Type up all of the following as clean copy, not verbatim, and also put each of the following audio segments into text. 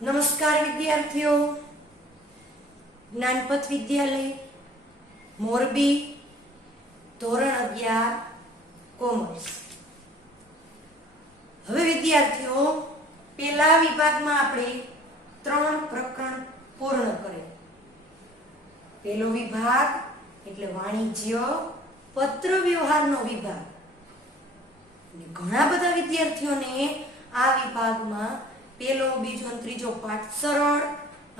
નમસ્કાર વિદ્યાર્થીઓ, જ્ઞાનપથ વિદ્યાલય મોરબી ધોરણ 11 કોમર્સ. હવે વિદ્યાર્થીઓ, પહેલા વિભાગમાં આપણે 3 પ્રકરણ પૂર્ણ કર્યા. પહેલો વિભાગ એટલે વાણિજ્ય પત્ર વ્યવહારનો વિભાગ. ઘણા બધા વિદ્યાર્થીઓને આ વિભાગમાં પહેલો, બીજો અને ત્રીજો પાઠ સરળ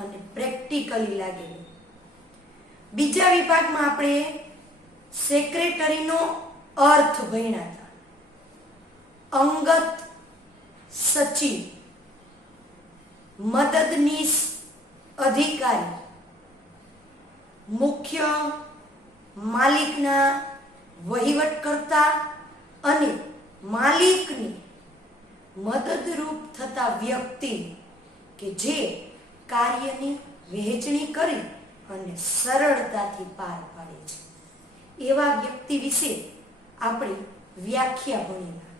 અને પ્રેક્ટિકલી લાગેલો. બીજા વિભાગમાં આપણે સેક્રેટરીનો અર્થ ભણ્યા હતા. અંગત સચિવ, મદદનીશ અધિકારી, મુખ્ય માલિકના વહીવટકર્તા અને માલિકની મદદરૂપ થતા વ્યક્તિ કે જે કાર્યની વહેંચણી કરી અને સરળતાથી પાર પાડે છે, એવા વ્યક્તિ વિશે આપણે વ્યાખ્યા ભણેલા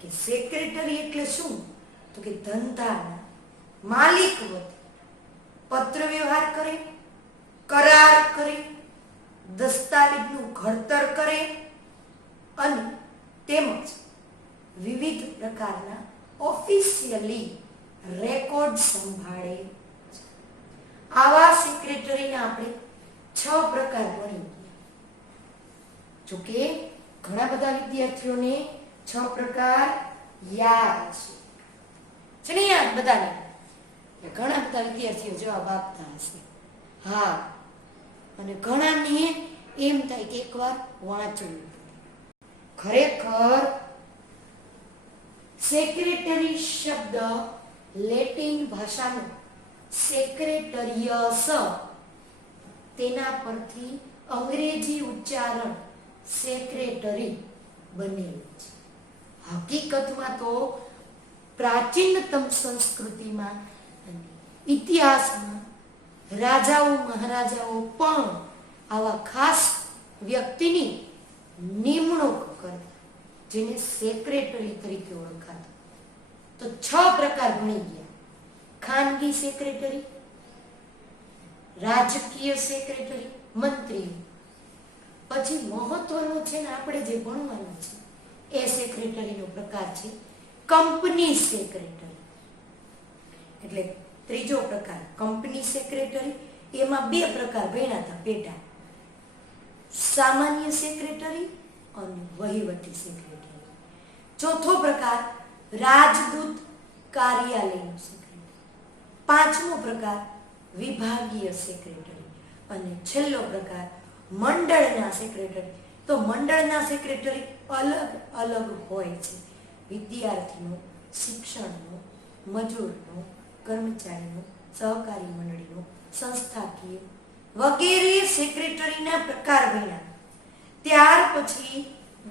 કે સેક્રેટરી એટલે શું? તો કે ધંધાના માલિક વતી પત્ર વ્યવહાર કરે, કરાર કરે, દસ્તાવેજનું ઘડતર કરે અને તેમજ વિવિધ પ્રકારના ઓફિશિયલી રેકોર્ડ સંભાળે. આવા સેક્રેટરીના આપણે 6 પ્રકાર ભણી ગયા. જો કે ઘણા બધા વિદ્યાર્થીઓને 6 પ્રકાર યાદ છે ને? યાદ બધાને? ઘણા બધા વિદ્યાર્થીઓ જવાબ આપતા હશે હા, અને ઘણાને એમ થાય કે એકવાર વાંચવું. ખરેખર સેક્રેટરી શબ્દ લેટિન ભાષાનો સેક્રેટરિયસ, તેના પરથી અંગ્રેજી ઉચ્ચારણ સેક્રેટરી બનેલું છે. હકીકતમાં તો પ્રાચીનતમ સંસ્કૃતિમાં અને ઇતિહાસમાં રાજાઓ મહારાજાઓ પણ આવા ખાસ વ્યક્તિની નિમણૂક કરતા, જેને સેક્રેટરી તરીકે ઓળખાતા. તો 6 પ્રકાર ભણી ગયા. ખાનગી સેક્રેટરી, રાજકીય સેક્રેટરી, મંત્રી. પછી મહત્વનો છે ને, આપણે જે ભણવાનું છે એ સેક્રેટરીનો પ્રકાર છે કંપની સેક્રેટરી. એટલે ત્રીજો પ્રકાર કંપની સેક્રેટરી. એમાં 2 પ્રકાર ભણ્યા હતા પેટા: સામાન્ય સેક્રેટરી અને વહીવટી સેક્રેટરી. ચોથો પ્રકાર રાજદૂત કાર્યાલયનો સેક્રેટરી. 5મો પ્રકાર વિભાગીય સેક્રેટરી. અને છેલ્લો પ્રકાર મંડળના સેક્રેટરી. તો મંડળના સેક્રેટરી અલગ અલગ હોય છે: વિદ્યાર્થીનો, શિક્ષણનો, મજૂરનો, કર્મચારીનો, સહકારી મંડળીનો, સંસ્થાકીય વગેરે સેક્રેટરીના પ્રકાર ભણ્યા. ત્યાર પછી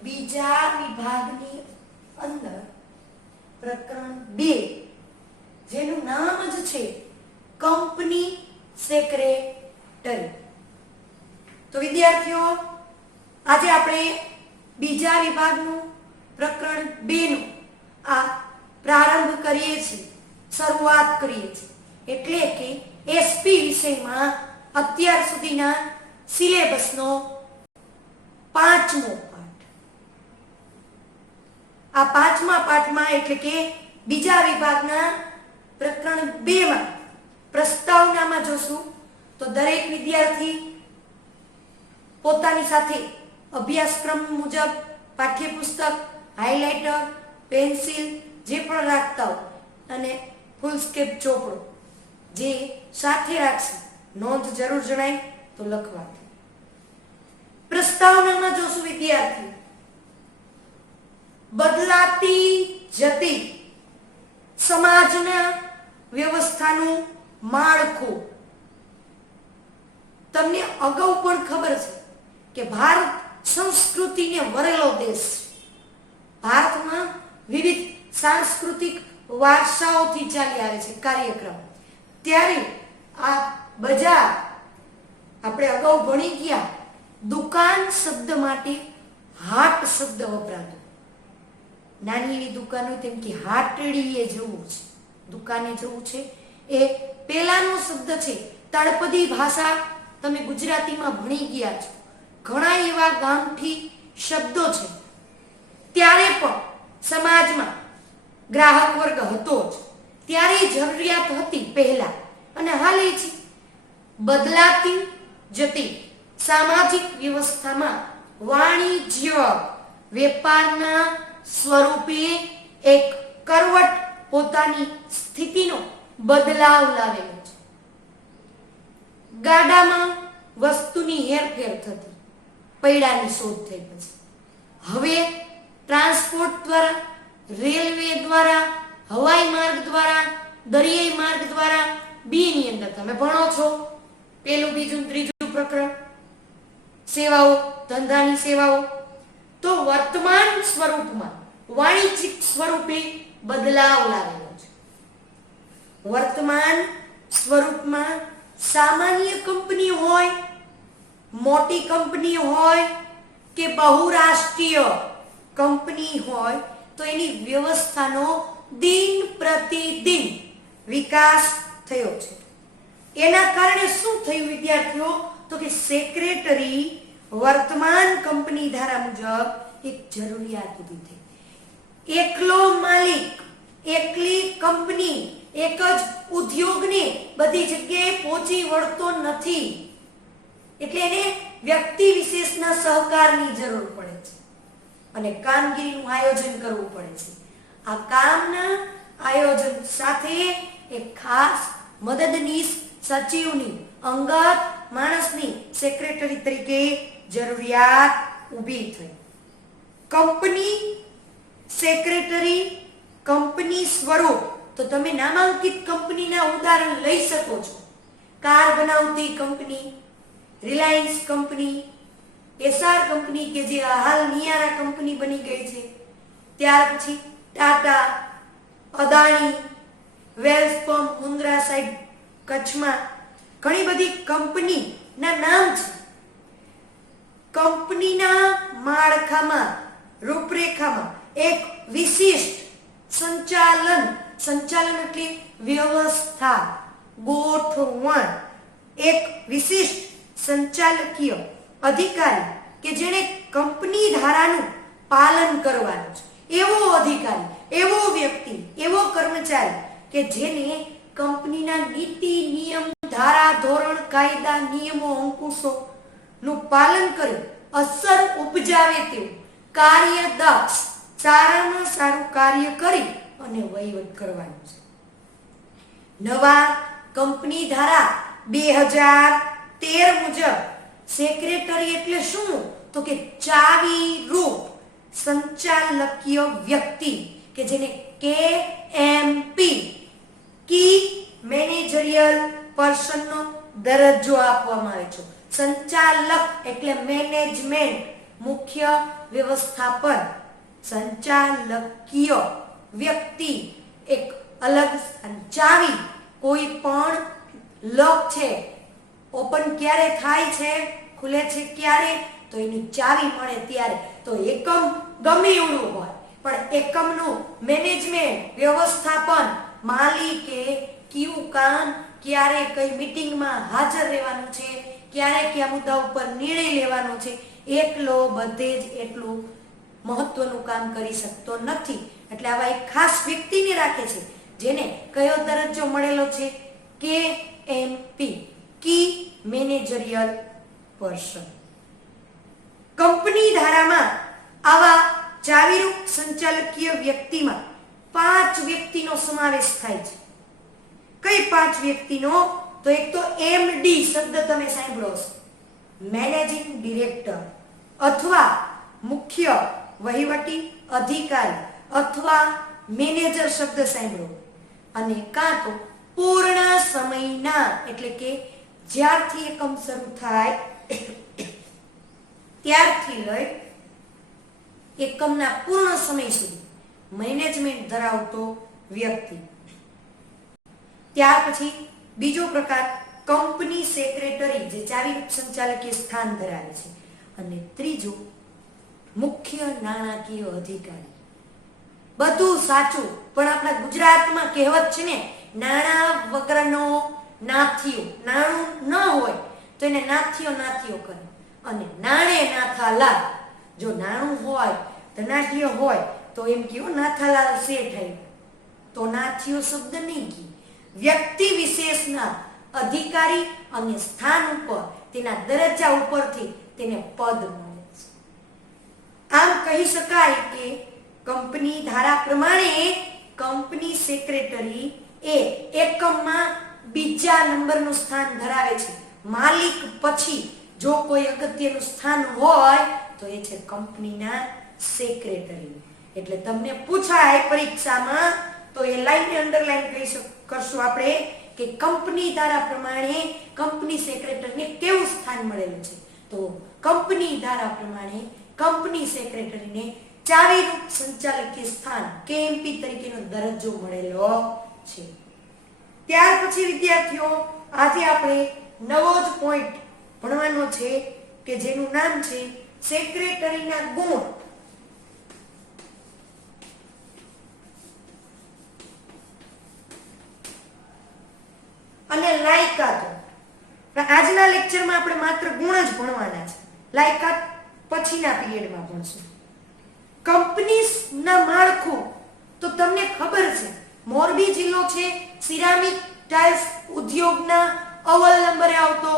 બીજા વિભાગની અંદર પ્રકરણ 2, જેનું નામ જ છે કંપની સેક્રેટરી. તો વિદ્યાર્થીઓ, આજે આપણે બીજા વિભાગનું પ્રકરણ 2 નું આ પ્રારંભ કરીએ છીએ, શરૂઆત કરીએ છીએ. એટલે કે એસપી વિષયમાં અત્યાર સુધીના સિલેબસનો 5મો પાઠ. આ 5મા પાઠમાં એટલે કે બીજા વિભાગના પ્રકરણ 2 માં પ્રસ્તાવનામાં જોશું તો દરેક વિદ્યાર્થી પોતાની સાથે અભ્યાસક્રમ મુજબ પાઠ્યપુસ્તક, હાઇલાઇટર, પેન્સિલ જે પણ રાખતા હોય અને ફૂલસ્કેપ ચોપડો જે સાથે રાખશે. નોંધ જરૂર જણાય તો લખવાથી. પ્રસ્તાવનામાં જોશું વિદ્યાર્થી, બદલાતી જતી સમાજના વ્યવસ્થાનું માળખું. તમને અગાઉ પણ ખબર છે કે ભારત સંસ્કૃતિને વરેલો દેશ છે. ભારતમાં વિવિધ સાંસ્કૃતિક વારસાઓથી ચાલી આવે છે કાર્યક્રમ. ત્યારે આ બજાર આપણે અગાઉ ભણી ગયા. દુકાન શબ્દ માટે હાટ શબ્દ વપરાતો. નાની એવી દુકાન હોય તેમ કે હાટડીએ જવું છે, દુકાને જવું છે એ પહેલાનો શબ્દ છે. તળપદી ભાષા તમે ગુજરાતીમાં ભણી ગયા છો. ઘણા એવા ગામઠી શબ્દો છે. ત્યારે પણ સમાજમાં ગ્રાહક વર્ગ હતો જ. ત્યારે જરૂરિયાત હતી પહેલા, અને હાલે છે. બદલાતી જતી સામાજિક વ્યવસ્થામાં વાણિજ્ય વેપારના સ્વરૂપે એક કરવટ પોતાની સ્થિતિનો બદલાવ લાવેલો છે. ગાડામાં વસ્તુની હેરફેર થતી, પૈડાની શોધ થઈ પછી. હવે ટ્રાન્સપોર્ટ દ્વારા, રેલવે દ્વારા, હવાઈ માર્ગ દ્વારા, દરિયાઈ માર્ગ દ્વારા, ની અંદર તમે ભણો છો પેલું, બીજું, ત્રીજું પ્રકરણ, સેવાઓ, ધંધાની સેવાઓ. તો વર્તમાન સ્વરૂપમાં વાણિજ્યિક સ્વરૂપે બદલાવ લાવેલો છે. વર્તમાન સ્વરૂપમાં સામાન્ય કંપની હોય, મોટી કંપની હોય કે બહુરાષ્ટ્રીય કંપની હોય, તો એની વ્યવસ્થાનો દિન પ્રતિદિન વિકાસ થયો છે. એના કારણે શું થયું વિદ્યાર્થીઓ? તો કે સેક્રેટરી વર્તમાન કંપની ધારા મુજબ એક જરૂરિયાત ઊભી થઈ. એકલો માલિક, એકલી કંપની, એક જ ઉદ્યોગને બધી જગ્યાએ પહોંચી વળતો નથી. એટલે એને વ્યક્તિ વિશેષના સહકારની જરૂર પડે છે અને કામગીરીનું આયોજન કરવું પડે છે. આ કામના આયોજન સાથે એક ખાસ મદદનીશ સચિવની, અંગત માણસની સેક્રેટરી તરીકે જરૂરિયાત ઊભી થઈ. કંપની સેક્રેટરી, કંપની સ્વરૂપ, તો તમે નામાંકિત કંપનીના ઉદાહરણ લઈ શકો છો. કાર બનાવતી company, Reliance company, SR company કે જે હાલ નિયારા કંપની બની ગઈ છે. ત્યાર પછી ટાટા, અદાણી, વેલ્સકોમ, મુન્દ્રા સાઈડ કચ્છમાં ઘણી બધી કંપનીના નામ છે. કંપનીના માળખામાં, રૂપરેખામાં એક વિશિષ્ટ સંચાલન એટલે વ્યવસ્થા, ગોઠવણ, એક વિશિષ્ટ સંચાલકીય અધિકારી કે જેણે કંપની ધારાનું પાલન કરવાનું છે. એવો અધિકારી, એવો વ્યક્તિ, એવો કર્મચારી કે જેને કંપનીના નીતિ, નિયમ, ધારા, ધોરણ, કાયદા, નિયમો, અંકુશો નું પાલન કરી અસર ઉપજાવે તેવું કાર્યદક્ષ, સારામાં સારું કાર્ય કરી અને વહીવટ કરવાનું છે. નવા કંપની ધારા 2013 મુજબ સેક્રેટરી એટલે શું? તો કે ચાવી રૂપ સંચાલકીય વ્યક્તિ કે જેને KMP કી મેનેજરિયલ પર્સનનો દરજ્જો આપવામાં આવે છે. સંચાલક એટલે મેનેજમેન્ટ, મુખ્ય વ્યવસ્થાપન. સંચાલકીય વ્યક્તિ એક અલગ ચાવી. કોઈ પણ લોક છે, ઓપન ક્યારે થાય છે, ખુલે છે ક્યારે, તો એની ચાવી મળે ત્યારે. તો એકમ ગમે એવડું હોય, પણ એકમનું મેનેજમેન્ટ, વ્યવસ્થાપન, માલિકે કયું કામ ક્યારે કઈ મીટિંગમાં હાજર રહેવાનું છે, ક્યારે કયા મુદ્દા ઉપર નિર્ણય લેવાનો છે, એકલો બધે જ એટલું મહત્વનું કામ કરી શકતો નથી. એટલે આવા એક ખાસ વ્યક્તિને રાખે છે જેને કયો દરજ્જો મળેલો છે? KMP કી મેનેજરિયલ પર્સન. કંપની ધારામાં આવા ચાવીરૂપ સંચાલકીય વ્યક્તિમાં 5 વ્યક્તિનો સમાવેશ થાય છે. કઈ 5 વ્યક્તિનો? તો એક તો MD શબ્દ તમે સાંભળો છો, મેનેજિંગ ડિરેક્ટર, અથવા મુખ્ય વહીવટી અધિકારી અથવા મેનેજર શબ્દ સાંભળો. અને કાં તો પૂર્ણ સમયના એટલે કે જ્યારથી એકમ શરૂ થાય ત્યારથી લઈ એકમના પૂર્ણ સમય સુધી મેનેજમેન્ટ ધરાવતો વ્યક્તિ. ત્યાર પછી બીજો પ્રકાર કંપની સેક્રેટરી જે ચાવીરૂપ સંચાલકીય સ્થાન ધરાવે છે. અને ત્રીજો મુખ્ય નાણાકીય અધિકારી. બધું સાચું, પણ આપણા ગુજરાતમાં કહેવત છે ને નાણા વગરનો નાથિયો, નાણું ન હોય તો એને નાથિયો કરે, અને નાણે નાથાલાલ, જો નાણું હોય ધનાઢ્ય હોય તો એમ કયો નાથાલાલ શેઠ આવ્યો, તો નાથિયો શબ્દ નહીં કી. વ્યક્તિ વિશેષના અધિકારી અને સ્થાન ઉપર, તેના દરજ્જા ઉપરથી તેને પદ મળે છે. આમ કહી શકાય કે કંપની ધારા પ્રમાણે કંપની સેક્રેટરી એ એકમમાં બીજા નંબરનું સ્થાન ધરાવે છે. માલિક પછી જો કોઈ અગત્યનું સ્થાન હોય તો એ છે કંપનીના સેક્રેટરી. એટલે તમને પૂછાય પરીક્ષામાં તો એ લાઈન અંડરલાઈન કરશું આપણે કે કંપની ધારા પ્રમાણે કંપની સેક્રેટરીને કેવું સ્થાન મળેલું છે. તો કંપની ધારા પ્રમાણે કંપની સેક્રેટરીને ચાવીરૂપ સંચાલકીય સ્થાન કેએમપી તરીકેનો દરજ્જો મળેલો છે. ત્યાર પછી વિદ્યાર્થીઓ આજે આપણે નવો જ પોઈન્ટ ભણવાનો છે કે જેનું નામ છે સેક્રેટરીના ગુણ અને લાયકાતો. આજના લેક્ચરમાં આપણે માત્ર ગુણ જ ભણવાના છે, લાયકાત પછીના પીરિયડમાં ભણશું. કંપનીના માળખું તો તમને ખબર છે, મોરબી જિલ્લો છે સિરામિક ટાઇલ્સ ઉદ્યોગના અવ્વલ નંબરે આવતો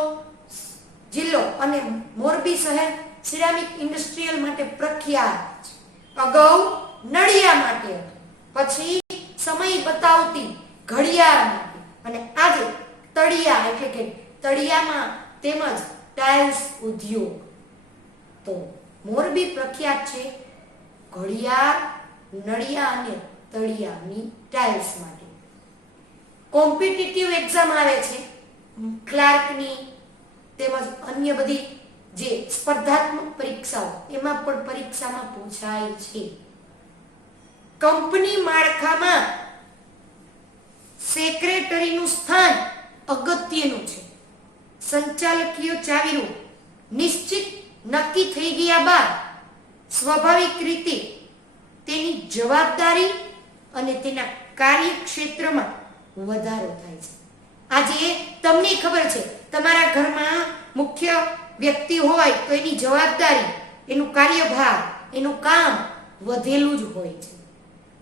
જિલ્લો, અને મોરબી શહેર સિરામિક ઇન્ડસ્ટ્રીયલ માટે પ્રખ્યાત છે. અગાઉ નળિયા માટે હતું, પછી સમય બતાવતી ઘડિયાળ માટે, અને આજે તળિયા એટલે કે તળિયામાં તેમજ ટાઇલ્સ ઉદ્યોગ. તો મોરબી પ્રખ્યાત છે ઘડિયાળ, નળિયા અને તળિયાની ટાઇલ્સ માટે. કોમ્પિટિટિવ એક્ઝામ આવે છે ક્લાર્કની તેમજ અન્ય બધી જે સ્પર્ધાત્મક પરીક્ષાઓ, એમાં પણ પરીક્ષામાં પૂછાય છે. કંપની માળખામાં સેક્રેટરીનું સ્થાન અગત્યનું છે. સંચાલકીય ચાવીરૂપ નિશ્ચિત નક્કી થઈ ગયા બાદ સ્વાભાવિક રીતે તેની જવાબદારી અને તેના કાર્યક્ષેત્રમાં વધારો થાય છે. આજે તમને ખબર છે તમારા ઘરમાં મુખ્ય વ્યક્તિ હોય તો એની જવાબદારી, એનું કાર્યભાર, એનું કામ વધેલું જ હોય છે.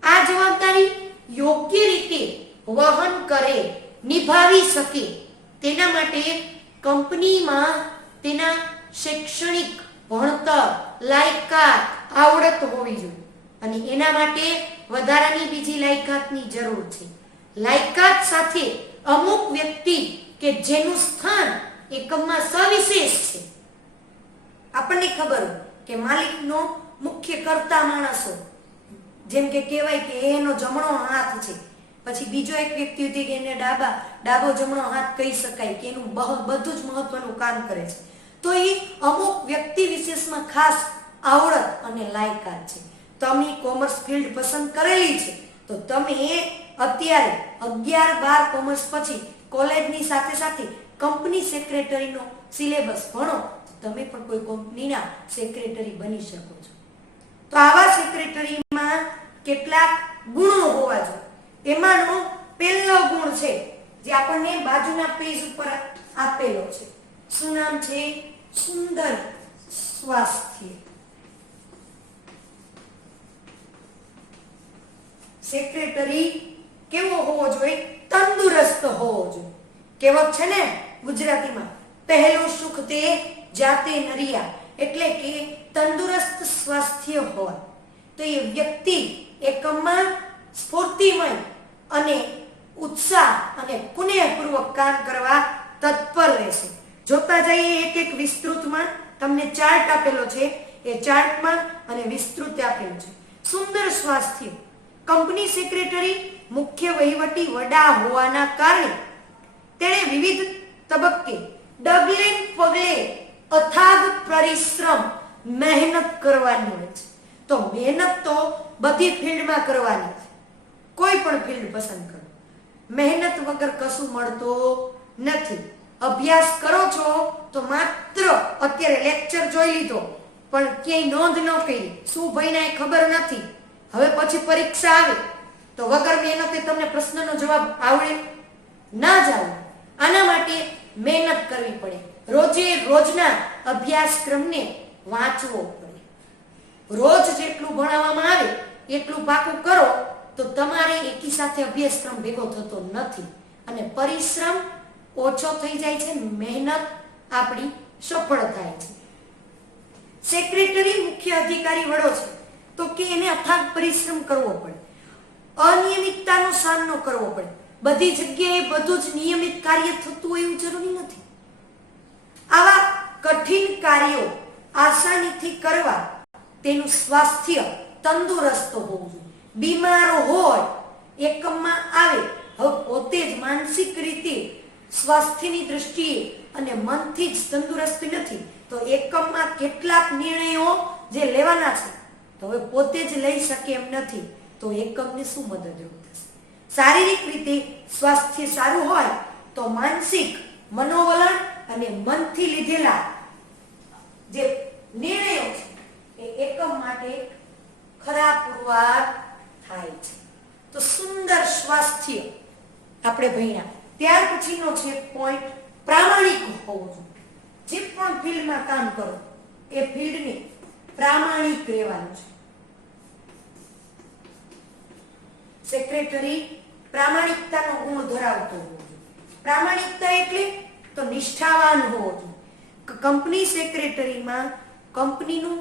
આ જવાબદારી યોગ્ય રીતે વહન કરે, નિભાવી શકે તેના માટે કંપનીમાં તેના શૈક્ષણિક ભણતર, લાયકાત, આવડત હોવી જોઈએ, અને એના માટે વધારાની બીજી લાયકાતની જરૂર છે. લાયકાત સાથે અમુક વ્યક્તિ કે જેનું સ્થાન એકમમાં સવિશેષ છે. આપણને ખબર કે માલિકનો મુખ્ય કર્તા માણસો, જેમ કે કહેવાય કે એનો જમણો હાથ છે, પછી બીજો એક વ્યક્તિ હતી કે એને ડાબો જમણો હાથ કહી શકાય કે એનું બધું જ મહત્વનું કામ કરે છે. તો એ અમુક વ્યક્તિ વિશેષમાં ખાસ આવડત અને લાયકાત છે. તમે કોમર્સ ફિલ્ડ પસંદ કરેલી છે તો તમે અત્યારે 11-12 કોમર્સ પછી કોલેજની સાથે સાથે કંપની સેક્રેટરીનો સિલેબસ ભણો તો તમે પણ કોઈ કંપનીના સેક્રેટરી બની શકો છો. તો આવા સેક્રેટરીમાં કેટલાક ગુણો હોવા જોઈએ. એમાંનો પહેલો ગુણ છે જે આપણને બાજુના પેજ ઉપર આપેલો છે. શું નામ છે? સુંદર સ્વાસ્થ્ય. સેક્રેટરી કેવો હોવો જોઈએ? તંદુરસ્ત હોવો જોઈએ. કહેવત છે ને ગુજરાતીમાં, પહેલું સુખ તે જાતે નરિયા, એટલે કે તંદુરસ્ત સ્વાસ્થ્ય હોય તો એ વ્યક્તિ એકમમાં સ્ફૂર્તિમય અને ઉત્સાહ અને પુણ્યપૂર્વક કામ કરવા તત્પર રહેશે. જોતા જઈએ એક એક વિસ્તૃતમાં. તમને ચાર્ટ આપેલો છે, એ ચાર્ટમાં અને વિસ્તૃત આપેલું છે. સુંદર સ્વાસ્થ્ય. કંપની સેક્રેટરી મુખ્ય વહીવટી વડા હોવાના કારણે તેણે વિવિધ તબક્કે ડગલે પગલે અથાગ પરિશ્રમ, મહેનત કરવાની હોય છે. તો મહેનત તો બધી ફિલ્ડમાં કરવાની છે. કોઈ પણ ફિલ્ડ પસંદ કરો, મહેનત વગર કશું મળતું નથી. અભ્યાસ કરો છો તો માત્ર અત્યારે લેક્ચર જોઈ લીધો પણ ક્યાંય નોંધ ન કરી, શું ભણ્યા એ ખબર નથી, હવે પછી પરીક્ષા આવે તો વગર મહેનતે તમને પ્રશ્નનો જવાબ આવડે ના જ આવડે. આના માટે મહેનત કરવી પડે. રોજે રોજના અભ્યાસક્રમને વાંચવો પડે. રોજ જેટલું ભણાવવામાં આવે એટલું પાકું કરો તો તમારે એકી સાથે અભ્યાસક્રમ ભેગો થતો નથી અને પરિશ્રમ ઓછો થઈ જાય છે, મહેનત આપણી સફળ થાય છે. સેક્રેટરી મુખ્ય અધિકારી વડો છે તો કે એને અથાગ પરિશ્રમ કરવો પડે, અનિયમિતતાનો સામનો કરવો પડે. બધી જગ્યાએ બધું જ નિયમિત કાર્ય થતું હોય એવું જરૂરી નથી. આવા કઠિન કાર્યો આસાનીથી કરવા તેનું સ્વાસ્થ્ય તંદુરસ્ત હોવું જોઈએ. બીમારો હોય, એકમમાં આવે, હવે પોતે જ માનસિક રીતે સ્વાસ્થ્યની દ્રષ્ટિએ અને મનથી જ તંદુરસ્ત નથી તો એકમમાં કેટલાક નિર્ણયો જે લેવાના છે તો હવે પોતે જ લઈ શકે એમ નથી તો એકમને શું મદદરૂપ થશે? શારીરિક રીતે સ્વાસ્થ્ય સારું હોય તો માનસિક મનોવલણ અને મનથી લીધેલા જે નિર્ણયો છે એ એકમ માટે ખરા પુરવાર થાય છે. તો સુંદર સ્વાસ્થ્ય આપણે ભણ્યા. ત્યાર પછીનો છે પોઈન્ટ પ્રામાણિક હોવું જોઈએ. જે પણ ફિલ્ડમાં કામ કરો એ ફિલ્ડને પ્રામાણિક રહેવાનું છે. સેક્રેટરી પ્રામાણિકતાનો ગુણ ધરાવતો હોવો જોઈએ. પ્રામાણિકતા એટલે તો નિષ્ઠાવાન હોવો જોઈએ. કંપની સેક્રેટરીમાં કંપનીનું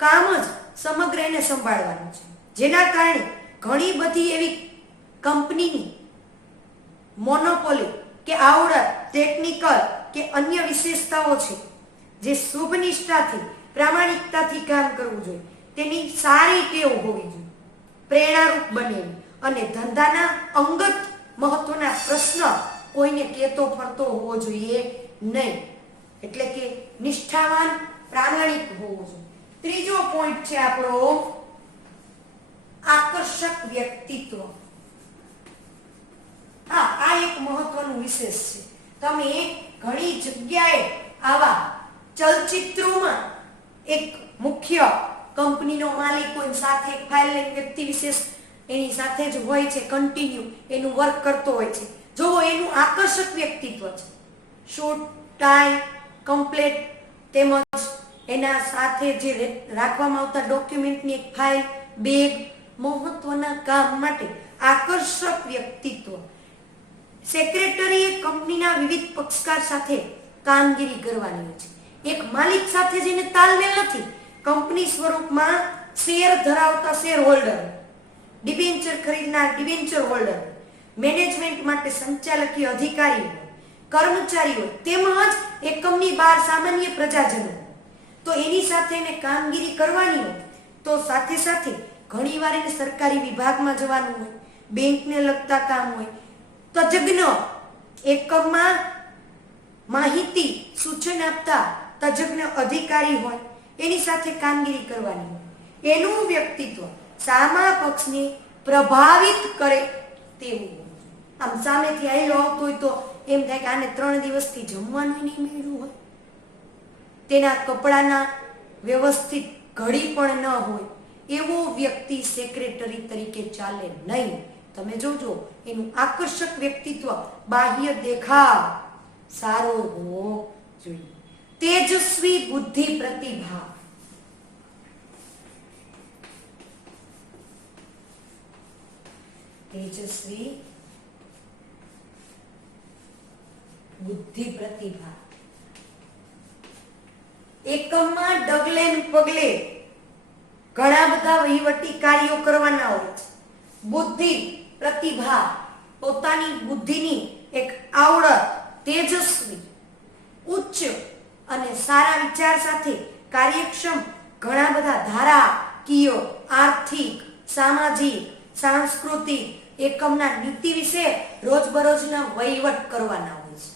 કામ જ સમગ્ર એને સંભાળવાનું છે, જેના કારણે ઘણી બધી એવી કંપનીની મોનોપોલી કે આવડત, ટેકનિકલ કે અન્ય વિશેષતાઓ છે જે શુભ નિષ્ઠાથી પ્રામાણિકતાથી કામ કરવું જોઈએ. તેની સારી ટેવ હોવી જોઈએ, પ્રેરણારૂપ બનેલી અને ધંધાના અંગત મહત્વના પ્રશ્ન કોઈને કહેતો ફરતો હોવો જોઈએ નહીં. એટલે કે નિષ્ઠાવાન, પ્રામાણિક હોવું જોઈએ. ત્રીજો પોઈન્ટ છે આપણો આકર્ષક વ્યક્તિત્વ. હા, આ એક મહત્વનું વિશેષ છે. તમે ઘણી જગ્યાએ આવા ચલચિત્રોમાં એક મુખ્ય કંપનીનો માલિક હોય, સાથે એક ફાઇલ લઈને વ્યક્તિ વિશેષ એની સાથે જ હોય છે, કન્ટિન્યુ એનું વર્ક કરતો હોય છે. જો એનું આકર્ષક વ્યક્તિત્વ છે, શૂટ, ટાઈ કમ્પ્લેટ, તેમજ એના સાથે જે રાખવામાં આવતા ડોક્યુમેન્ટની એક ફાઇલ, બેગ, મહત્વના કામ માટે આકર્ષક વ્યક્તિત્વ. સેક્રેટરીએ કંપનીના વિવિધ પક્ષકાર સાથે કામગીરી કરવાની હોય છે. એક માલિક સાથે જેને તાલમેલ નથી, કંપની સ્વરૂપમાં શેર ધરાવતા શેર હોલ્ડર, ડિબેન્ચર ખરીદનાર ડિબેન્ચર હોલ્ડર, મેનેજમેન્ટ માટે સંચાલકીય અધિકારી, કર્મચારીઓ તેમજ એકમની બહાર સામાન્ય પ્રજાજનો, તો એની સાથે એને કામગીરી કરવાની હોય. તો સાથે સાથે ઘણીવાર એને સરકારી વિભાગમાં જવાનું હોય, બેંકને લગતા કામ હોય, તજજ્ઞ એકમમાં માહિતી સૂચન આપતા તજજ્ઞ અધિકારી હોય, એની સાથે કામગીરી કરવાની હોય. એનું વ્યક્તિત્વ સામા પક્ષને પ્રભાવિત કરે તેવું હોય. આમ સામેથી આવેલો આવતો હોય તો એમ થાય કે આને 3 દિવસથી જમવાનું નહીં મળ્યું હોય, તેના કપડાના વ્યવસ્થિત ઘડી પણ ન હોય, એવો વ્યક્તિ સેક્રેટરી તરીકે ચાલે નહીં. તમે જોજો એનું આકર્ષક વ્યક્તિત્વ, બાહ્ય દેખાવ સારો હોવો જોઈએ. તેજસ્વી બુદ્ધિ પ્રતિભા. તેજસ્વી બુદ્ધિ પ્રતિભા. એકમમાં ડગલે ને પગલે ઘણા બધા વહીવટી કાર્યો કરવાના હોય છે. બુદ્ધિ પ્રતિભા, પોતાની બુદ્ધિની એક આવડત, તેજસ્વી, ઉચ્ચ અને સારા વિચાર સાથે કાર્યક્ષમ ઘણા બધા ધારાકીય, આર્થિક, સામાજિક, સાંસ્કૃતિક એકમના નીતિ વિશે રોજબરોજના વહીવટ કરવાના હોય છે.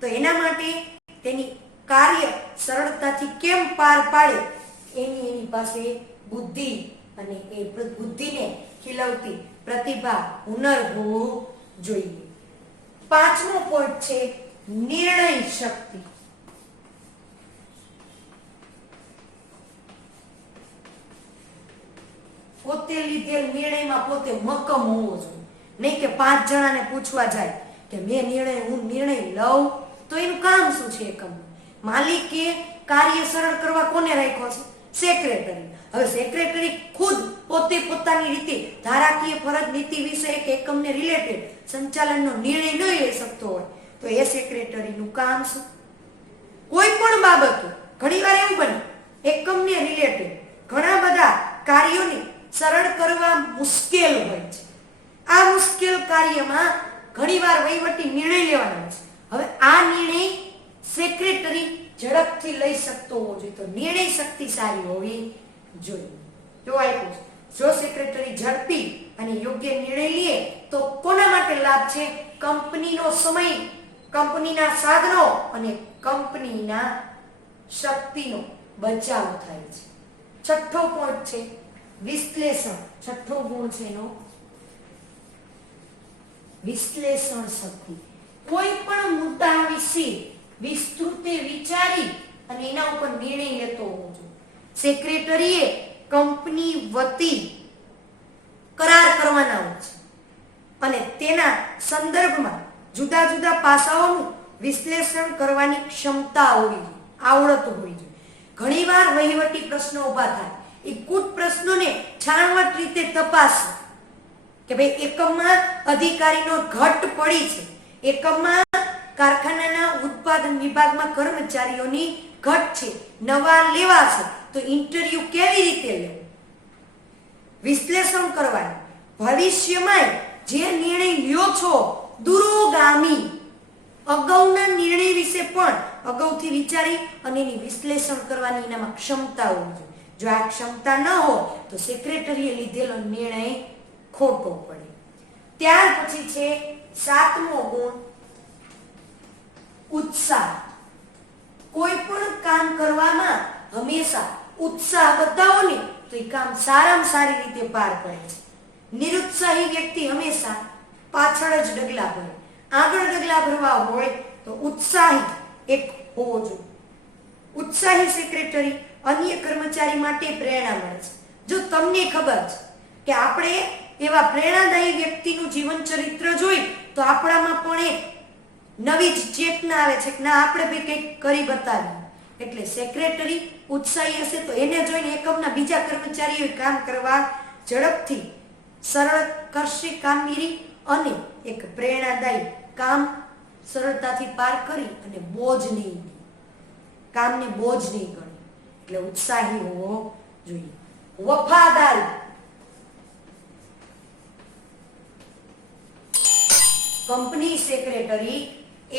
તો એના માટે તેની કાર્ય સરળતાથી કેમ પાર પાડે એની પાસે બુદ્ધિ અને એ બુદ્ધિને ખીલવતી પ્રતિભા, હુનર હોવું જોઈએ. 5મો પોઈન્ટ છે નિર્ણય શક્તિ. પોતે લીધેલ નિર્ણયમાં પોતે મક્કમ હોવો જોઈએ, નહીં કે 5 જણાને પૂછવા જાય કે હું નિર્ણય લઉં તો એનું કામ શું છે એકમ? માલિકે કાર્ય સરળ કરવા કોને રાખ્યો છે? સેક્રેટરી. હવે સેક્રેટરી ખુદ પોતે પોતાની રીતે ધારાકીય ફરજ નીતિ વિષયક એકમને રિલેટેડ સંચાલનનો નિર્ણય ન લઈ શકતો હોય તો એ સેક્રેટરીનું કામ શું? કોઈ પણ બાબતો ઘણીવાર એવું બને એકમને રિલેટેડ ઘણા બધા કાર્યોને સરળ કરવા મુશ્કેલ હોય છે. આ મુશ્કેલ કાર્યમાં ઘણીવાર વહીવટી નિર્ણય લેવાનો છે. હવે આ નિર્ણય સેક્રેટરી ઝડપથી લઈ શકતો હોવો જોઈએ, તો નિર્ણય શક્તિ સારી હોવી જોઈએ. જો આપ્યું છે, જો સેક્રેટરી ઝડપી અને યોગ્ય નિર્ણય લે તો કોના માટે લાભ છે? કંપનીનો સમય, કંપનીના સાધનો અને કંપનીના શક્તિનો બચાવ થાય છે. છઠ્ઠો પોઈન્ટ છે વિશ્લેષણ. છઠ્ઠો ગુણ છે એનો વિશ્લેષણ શક્તિ. કોઈ પણ મુદ્દા વિશે વિસ્તૃતે વિચારી અને એના ઉપર નિર્ણય લેતો હોવો જોઈએ. સેક્રેટરીએ કંપની વતી કરાર કરવાના હોય છે અને તેના સંદર્ભમાં જુદા જુદા પાસાઓનું વિશ્લેષણ કરવાની ક્ષમતા હોવી જોઈએ, આવડત હોવી જોઈએ. ઘણીવાર વહીવટી પ્રશ્નો ઊભા થાય, એ કુટ પ્રશ્નોને છાણવટ રીતે તપાસો કે ભાઈ એકમમાં અધિકારીનો ઘટ પડી છે, એકમમાં કારખાનાના ઉત્પાદન વિભાગમાં કર્મચારીઓની ઘટ છે, નવા લેવાશે તો ઇન્ટરવ્યુ કેવી રીતે લેવું, વિશ્લેષણ કરવાનું. ભવિષ્યમાં જે નિર્ણય લ્યો છો દૂરોગામી, અગાઉના નિર્ણય વિશે પણ અગાઉથી વિચારી અને એની વિશ્લેષણ કરવાની એનામાં ક્ષમતા હોવી જોઈએ. જો આ ક્ષમતા ન હોય તો સેક્રેટરીએ લીધેલો નિર્ણય ખોટો પડે. ત્યાર પછી છે 7મો ગુણ ઉત્સાહ. કોઈ પણ કામ કરવામાં હંમેશા ઉત્સાહ બતાવો ને તો એ કામ સારામાં સારી રીતે પાર પડે છે. નિરુત્સાહી વ્યક્તિ હંમેશા પાછળ જ ડગલા ભરે. આગળ ડગલા ભરવા હોય તો ઉત્સાહી એક હોવો જોઈએ. ઉત્સાહી સેક્રેટરી અન્ય કર્મચારી માટે પ્રેરણા મળે છે. જો તમને ખબર છે કે આપણે એવા પ્રેરણાદાયી વ્યક્તિનું જીવન ચરિત્ર જોઈ તો આપણામાં પણ એક નવી જ ચેતના આવે છે કે ના આપણે ભાઈ કંઈક કરી બતાવીએ. એટલે સેક્રેટરી ઉત્સાહી હશે તો એને જોઈને એકમના બીજા કર્મચારીઓ કામ કરવા ઝડપથી સરળ કરશે કામગીરી અને એક પ્રેરણાદાયી કામ સરળતાથી પાર કરી અને કામને બોજ નહીં ગણે. એટલે ઉત્સાહી હોવો જોઈએ. વફાદારી. કંપની સેક્રેટરી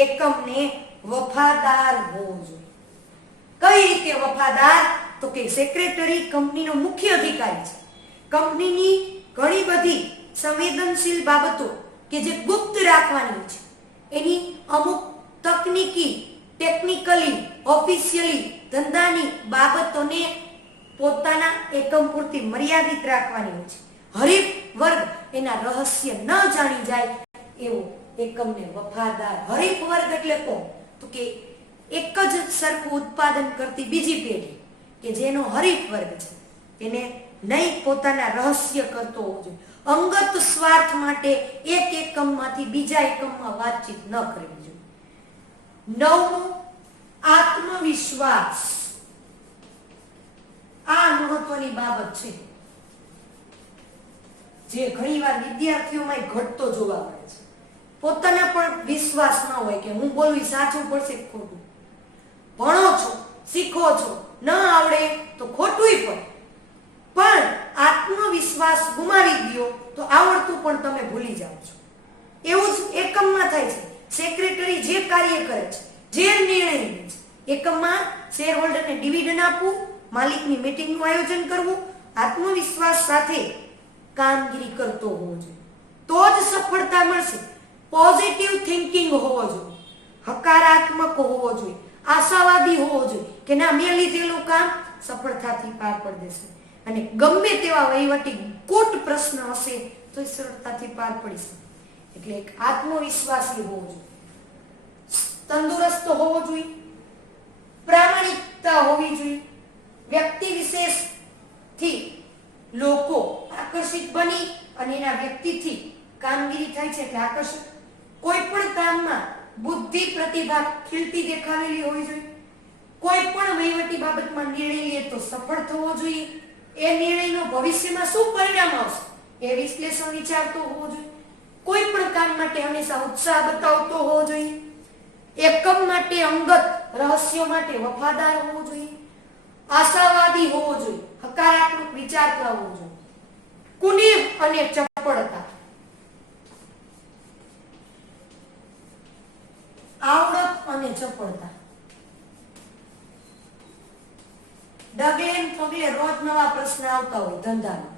એકમને વફાદાર હોવો જોઈએ. કઈ રીતે વફાદાર? તો કે સેક્રેટરી કંપનીનો મુખ્ય અધિકારી છે. કંપનીની ઘણી બધી સંવેદનશીલ બાબતો કે જે ગુપ્ત રાખવાની છે એની અમુક ટેકનિકલી ઓફિશિયલી ધંધાની બાબતોને પોતાના એકમ પૂરતી મર્યાદિત રાખવાની હોય છે. હરીફ વર્ગ એના રહસ્ય ન જાણી જાય એવો એકમને વફાદાર. હરીફ વર્ગ એટલે કોણ? તો કે એક જ સરખું ઉત્પાદન કરતી બીજી પેઢી કે જેનો હરીફ વર્ગ છે તેને નહીં પોતાના રહસ્ય કરતો હોવો જોઈએ. અંગત સ્વાર્થ માટે એક એકમમાંથી બીજા એકમમાં વાતચીત ન કરવી જોઈએ. 9મું આત્મવિશ્વાસ. આ મહત્વની બાબત છે જે ઘણીવાર વિદ્યાર્થીઓમાં ઘટતો જોવા મળે છે. પોતાના પર વિશ્વાસ ન હોય કે હું બોલવી સાચું પડશે કે ખોટું. ભણો છો, શીખો છો, ન આવડે તો ખોટું પડે, પણ આત્મવિશ્વાસ ગુમાવી ગયો તો આવડતું પણ તમે ભૂલી જાઓ છો. એવું જ એકમમાં થાય છે. સેક્રેટરી જે કાર્ય કરે છે, જે નિર્ણય લે છે, એકમમાં શેર હોલ્ડરને ડિવિડન્ડ આપવું, માલિકની મીટિંગનું આયોજન કરવું, આત્મવિશ્વાસ સાથે કામગીરી કરતો હોવો જોઈએ તો જ સફળતા મળશે. પોઝિટિવ થિંકિંગ હોવો જોઈએ, હકારાત્મક હોવો જોઈએ, આશાવાદી હોવો જોઈએ કે ના મેં લીધેલું કામ સફળતાથી પાર પડી દેશે અને ગમે તેવા વહીવટી કુટ પ્રશ્ન હશે તો સરળતાથી પાર પડી શકે. એટલે એક આત્મવિશ્વાસી હોવો જોઈએ, તંદુરસ્ત હોવો જોઈએ, પ્રામાણિકતા હોવી જોઈએ, વ્યક્તિ વિશેષથી લોકો આકર્ષિત બની અને એના વ્યક્તિથી કામગીરી થાય છે એટલે આકર્ષક. કોઈ પણ કામમાં બુદ્ધિ પ્રતિભા ખીલતી દેખાવેલી હોવી જોઈએ. કોઈ પણ વહીવટી બાબતમાં નિર્ણય લે તો સફળ થવો જોઈએ. એ નિર્ણયનો ભવિષ્યમાં શું પરિણામ આવશે એ વિશ્લેષણ વિચારતો હોવો જોઈએ. કોઈ પણ કામ માટે હંમેશા ઉત્સાહ બતાવતો હોવો જોઈએ. એકમ માટે અંગત રહસ્યો માટે વફાદાર હોવો જોઈએ. આશાવાદી હોવો જોઈએ. હકારાત્મક વિચાર કરવો જોઈએ. કુનેહ અને ચપળતા, આવડત અને ચપળતા. ડગલે ને પગલે રોજ નવા પ્રશ્ન આવતા હોય ધંધામાં,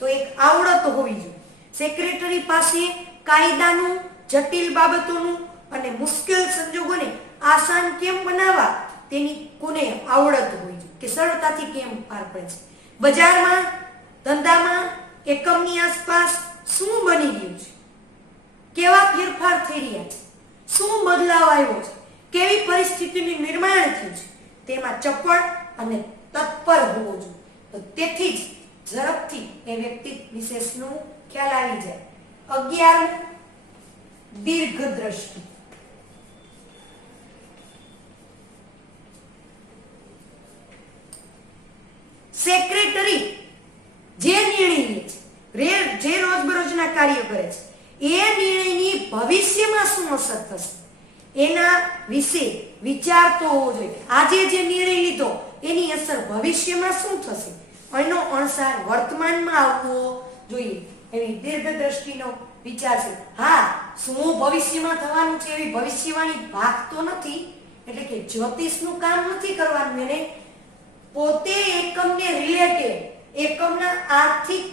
તો એક આવડત હોવી જોઈએ. સેક્રેટરી પાસે કાયદાનું, જટિલ બાબતોનું અને મુશ્કેલ સંજોગોને આસાન કેમ બનાવવા તેની કોને આવડત હોવી જોઈએ કે સરળતાથી કેમ પાર પડે છે. બજારમાં, ધંધામાં, એકમની આસપાસ શું બની રહ્યું છે, કેવા ફેરફાર થઈ રહ્યા છે, શું બદલાવ આવ્યો છે, કેવી પરિસ્થિતિનું નિર્માણ થયું છે, તેમાં ચપળ અને તત્પર હોવો જોઈએ. તો તેથી જ ઝડપથી એ વ્યક્તિ વિશેષનું ખ્યાલ આવી જાય. 11 દીર્ઘદ્રષ્ટિ. સેક્રેટરી જે નિર્ણય લે છે, જે રોજબરોજના કાર્ય કરે છે, એ નિર્ણયની ભવિષ્યમાં શું અસર થશે એના વિશે વિચારતો હોવો જોઈએ. આજે જે નિર્ણય લીધો એની અસર ભવિષ્યમાં શું થશે એનો અણસાર વર્તમાનમાં આવવો જોઈએ. એવી દીર્ઘદ્રષ્ટિનો વિચાર છે. હા, શું ભવિષ્યમાં થવાનું છે એવી ભવિષ્યવાણી ભાગતો નથી, એટલે કે જ્યોતિષનું કામ નથી કરવાનું. એને પોતે એકમને રિલેટેડ, એકમના આર્થિક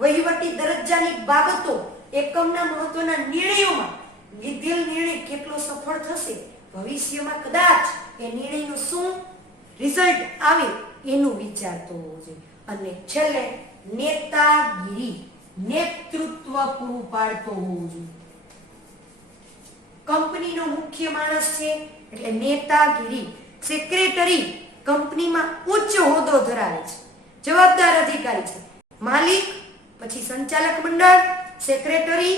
વહીવટી દરજ્જાની બાબતો, એકમના મહત્વના નિર્ણયોમાં લીધેલ નિર્ણય કેટલો સફળ થશે, ભવિષ્યમાં કદાચ એ નિર્ણયનું શું રિઝલ્ટ આવે એનું વિચારતો હોવો જોઈએ. અને છેલ્લે નેતાગીરી, નેતૃત્વ પૂરું પાડતો હોવો જોઈએ. કંપનીનો મુખ્ય માણસ છે એટલે નેતાગીરી. સેક્રેટરી કંપનીમાં ઉચ્ચ હોદ્દો ધરાવે છે, જવાબદાર અધિકારી છે. માલિક, પછી સંચાલક મંડળ, સેક્રેટરી,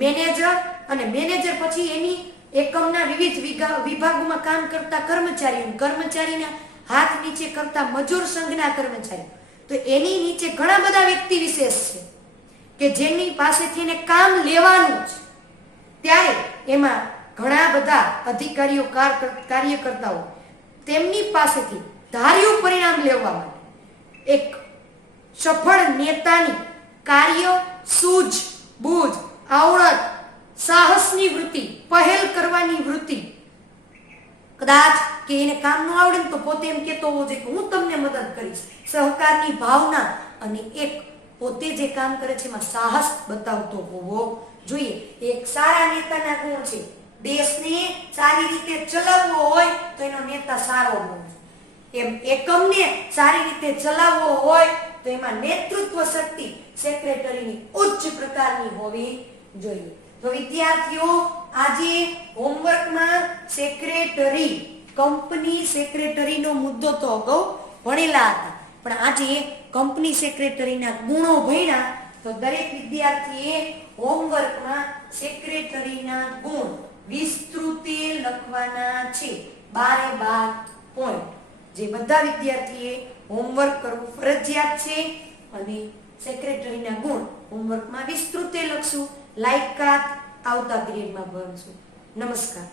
મેનેજર અને મેનેજર પછી એની એકમના વિવિધ વિભાગોમાં કામ કરતા કર્મચારીઓ, કર્મચારીના હાથ નીચે કરતા મજૂર સંઘના કર્મચારીઓ. તો એની નીચે ઘણા બધા વ્યક્તિ વિશેષ છે કે જેની પાસેથી એને કામ લેવાનું છે. ત્યારે એમાં ઘણા બધા અધિકારીઓ કાર્યકર્તાઓ તેમની પાસેથી ધાર્યું પરિણામ લેવા માટે એક સફળ નેતાની કાર્ય સૂઝ બૂઝ, આવડત, સાહસની વૃત્તિ, પહેલ કરવાની વૃત્તિ. કદાચ કે એને કામ ન આવડે તો પોતે એમ કહેતો હોવો જોઈએ કે હું તમને મદદ કરીશ. સહકારની ભાવના અને એક પોતે જે કામ કરે છે એમાં સાહસ બતાવતો હોવો જોઈએ. એક સારા નેતાના ગુણ છે. દેશને સારી રીતે ચલાવવો હોય તો એનો નેતા સારો હોવો જોઈએ. એમ એકમને સારી રીતે ચલાવવો હોય તો એમાં નેતૃત્વ શક્તિ સેક્રેટરીની ઉચ્ચ પ્રકારની હોવી જોઈએ. તો વિદ્યાર્થીઓ, આજે હોમવર્કમાં સેક્રેટરી, કંપની સેક્રેટરીનો મુદ્દો તો અગાઉ ભણેલા હતા, પણ આજે કંપની સેક્રેટરીના ગુણો ભણ્યા. તો દરેક વિદ્યાર્થીએ હોમવર્કમાં સેક્રેટરીના ગુણ વિસ્તૃતે લખવાના છે. 12 પોઈન્ટ જે બધા વિદ્યાર્થીએ હોમવર્ક કરવું ફરજિયાત છે. અને સેક્રેટરીના ગુણ હોમવર્કમાં વિસ્તૃતે લખશું. લાયકાત આવતા પીરિયડમાં ભણશું. નમસ્કાર.